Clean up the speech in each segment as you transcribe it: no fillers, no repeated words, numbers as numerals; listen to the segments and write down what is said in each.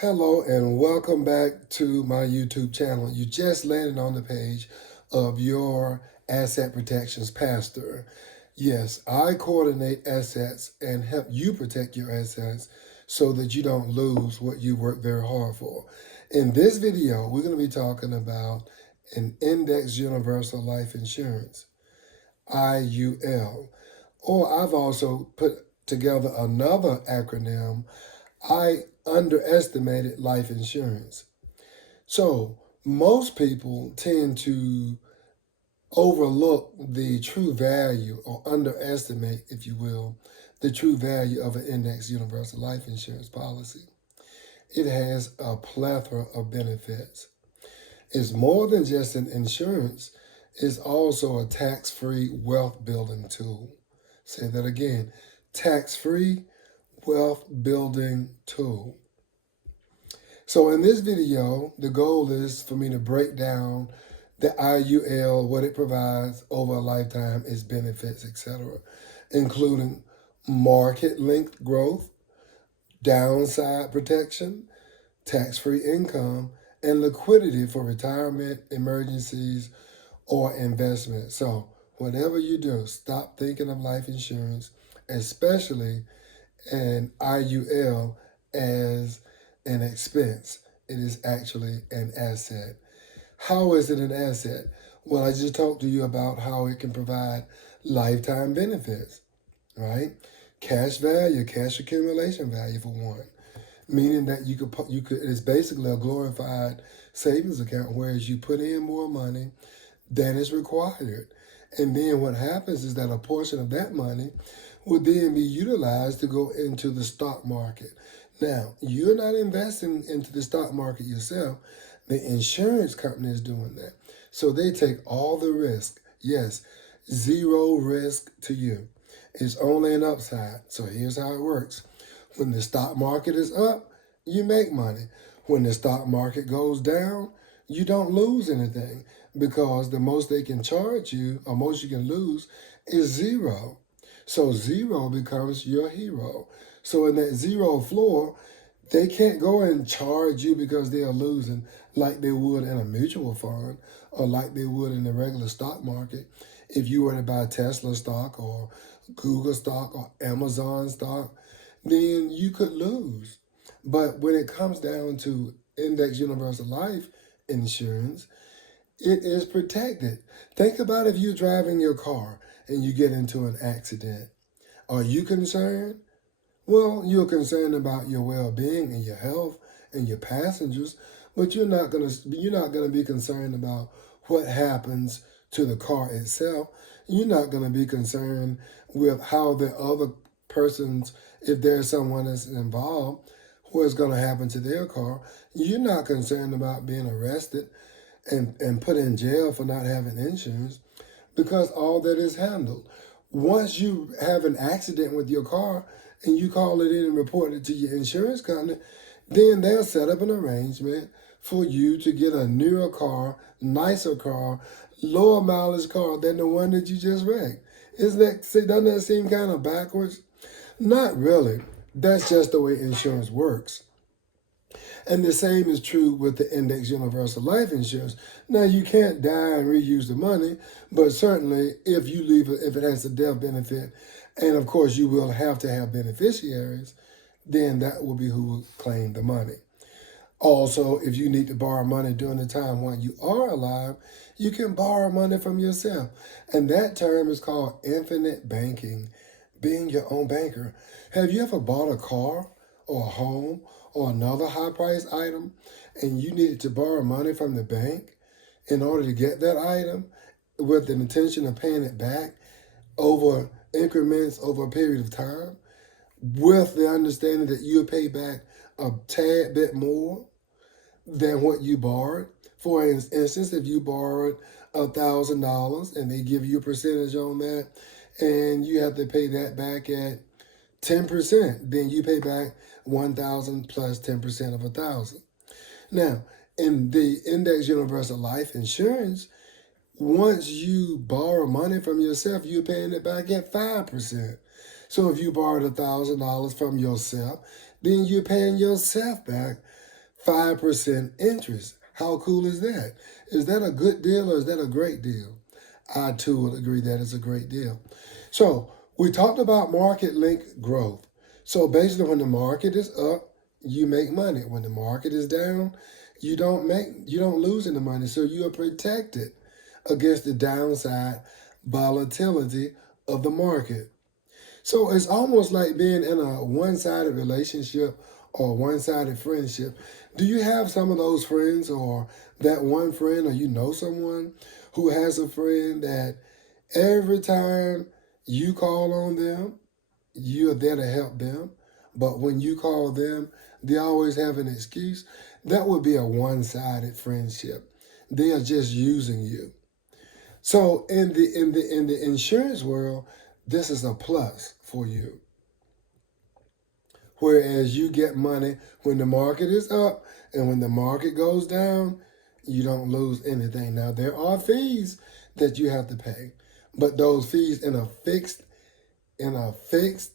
Hello and welcome back to my YouTube channel. You just landed on the page of your asset protections pastor. Yes, I coordinate assets and help you protect your assets so that you don't lose what you work very hard for. In this video, we're going to be talking about an index universal life insurance, IUL. Or I've also put together another acronym, I underestimated life insurance. So most people tend to overlook the true value or underestimate, if you will, the true value of an index universal life insurance policy. It has a plethora of benefits. It's more than just an insurance, it's also a tax-free wealth building tool. Say that again, tax-free wealth building tool. So in this video, the goal is for me to break down the IUL, what it provides over a lifetime, its benefits, etc., including market-linked growth, downside protection, tax-free income, and liquidity for retirement, emergencies, or investment. So whatever you do, stop thinking of life insurance, especially an IUL, as an expense. It is actually an asset. How is it an asset? Well, I just talked to you about how it can provide lifetime benefits, right? Cash value, cash accumulation value for one, meaning that you could. It's basically a glorified savings account, whereas you put in more money than is required. And then what happens is that a portion of that money will then be utilized to go into the stock market. Now, you're not investing into the stock market yourself. The insurance company is doing that. So they take all the risk. Yes, zero risk to you. It's only an upside. So here's how it works. When the stock market is up, you make money. When the stock market goes down, you don't lose anything because the most they can charge you, or most you can lose, is zero. So zero becomes your hero. So in that zero floor, they can't go and charge you because they are losing like they would in a mutual fund or like they would in the regular stock market. If you were to buy Tesla stock or Google stock or Amazon stock, then you could lose. But when it comes down to index universal life insurance, it is protected. Think about if you're driving your car and you get into an accident. Are you concerned? Well, you're concerned about your well-being and your health and your passengers, but you're not gonna be concerned about what happens to the car itself. You're not gonna be concerned with how the other persons, if there's someone that's involved, what's gonna happen to their car. You're not concerned about being arrested and put in jail for not having insurance because all that is handled. Once you have an accident with your car and you call it in and report it to your insurance company, then they'll set up an arrangement for you to get a newer car, nicer car, lower mileage car than the one that you just wrecked. Doesn't that seem kind of backwards? Not really. That's just the way insurance works. And the same is true with the index universal life insurance. Now, you can't die and reuse the money, but certainly if it has a death benefit, and of course you will have to have beneficiaries, then that will be who will claim the money. Also, if you need to borrow money during the time while you are alive, you can borrow money from yourself. And that term is called infinite banking, being your own banker. Have you ever bought a car or a home or another high price item and you needed to borrow money from the bank in order to get that item with the intention of paying it back over increments over a period of time with the understanding that you'll pay back a tad bit more than what you borrowed? For instance, if you borrowed $1,000 and they give you a percentage on that and you have to pay that back at 10%, then you pay back 1,000 plus 10% of 1,000. Now, in the index universal life insurance, once you borrow money from yourself, you're paying it back at 5%. So if you borrowed $1,000 from yourself, then you're paying yourself back 5% interest. How cool is that? Is that a good deal or is that a great deal? I too would agree that is a great deal. So we talked about market link growth. So basically when the market is up, you make money. When the market is down, you don't lose any money. So you are protected against the downside volatility of the market. So it's almost like being in a one-sided relationship or one-sided friendship. Do you have some of those friends or that one friend or you know someone who has a friend that every time you call on them, you're there to help them, but when you call them, they always have an excuse? That would be a one-sided friendship. They are just using you. So in the insurance world, this is a plus for you. Whereas you get money when the market is up and when the market goes down, you don't lose anything. Now there are fees that you have to pay, but those fees in a fixed index,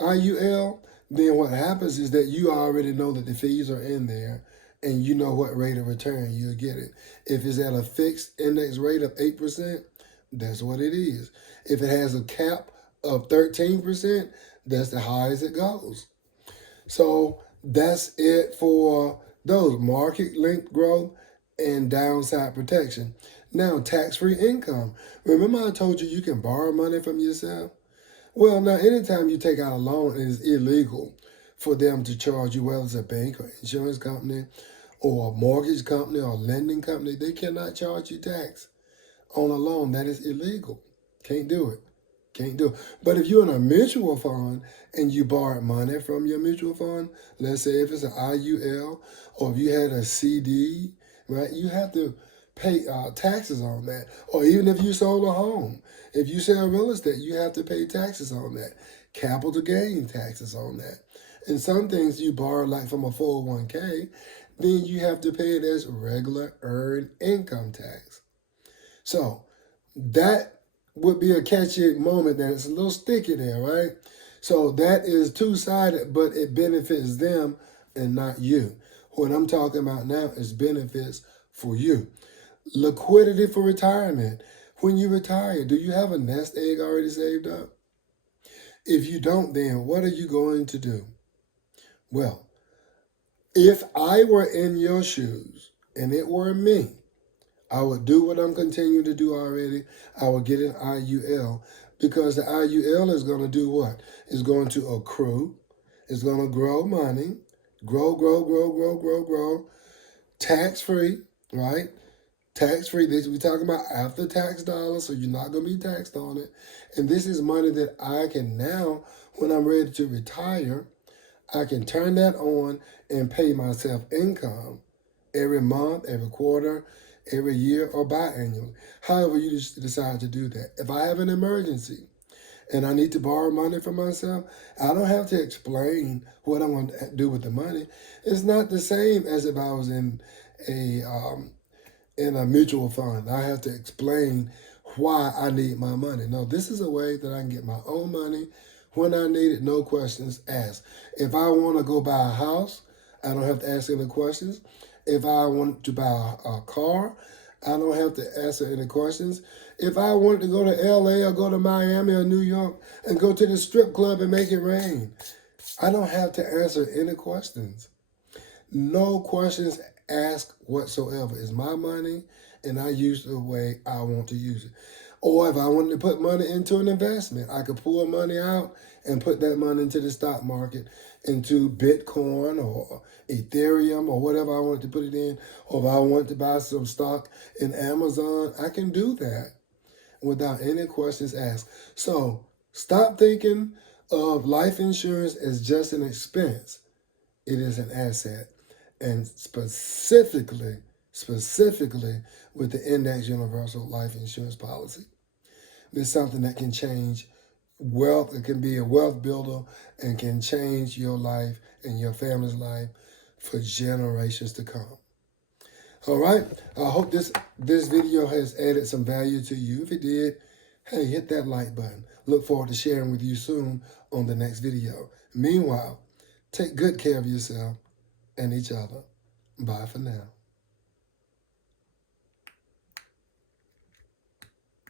IUL, then what happens is that you already know that the fees are in there and you know what rate of return you'll get it. If it's at a fixed index rate of 8%, that's what it is. If it has a cap of 13%, that's the highest it goes. So that's it for those market linked growth and downside protection. Now, tax-free income. Remember I told you you can borrow money from yourself? Well, now, anytime you take out a loan, it is illegal for them to charge you, whether it's a bank or insurance company or a mortgage company or a lending company. They cannot charge you tax on a loan. That is illegal. Can't do it. Can't do it. But if you're in a mutual fund and you borrowed money from your mutual fund, let's say if it's an IUL or if you had a CD, right, you have to pay taxes on that. Or even if you sold a home, if you sell real estate, you have to pay taxes on that. Capital gain taxes on that. And some things you borrow like from a 401k, then you have to pay it as regular earned income tax. So that would be a catchy moment that it's a little sticky there, right? So that is two-sided, but it benefits them and not you. What I'm talking about now is benefits for you. Liquidity for retirement. When you retire, do you have a nest egg already saved up? If you don't, then what are you going to do? Well, if I were in your shoes and it were me, I would do what I'm continuing to do already. I would get an IUL because the IUL is going to do what? It's going to accrue. It's going to grow money. Grow. Tax-free, right? Tax-free. We're talking about after-tax dollars, so you're not going to be taxed on it. And this is money that I can now, when I'm ready to retire, I can turn that on and pay myself income every month, every quarter, every year, or biannually. However you decide to do that. If I have an emergency and I need to borrow money from myself, I don't have to explain what I'm going to do with the money. It's not the same as if I was a in a mutual fund. I have to explain why I need my money. No, this is a way that I can get my own money when I need it, no questions asked. If I want to go buy a house, I don't have to ask any questions. If I want to buy a car, I don't have to answer any questions. If I want to go to LA or go to Miami or New York and go to the strip club and make it rain, I don't have to answer any questions. No questions asked whatsoever. It's my money and I use it the way I want to use it. Or if I wanted to put money into an investment, I could pull money out and put that money into the stock market, into Bitcoin or Ethereum or whatever I wanted to put it in. Or if I want to buy some stock in Amazon, I can do that without any questions asked. So stop thinking of life insurance as just an expense. It is an asset. And specifically with the Index Universal Life Insurance Policy. It's something that can change wealth. It can be a wealth builder and can change your life and your family's life for generations to come. All right. I hope this video has added some value to you. If it did, hey, hit that like button. Look forward to sharing with you soon on the next video. Meanwhile, take good care of yourself. and each other. Bye for now.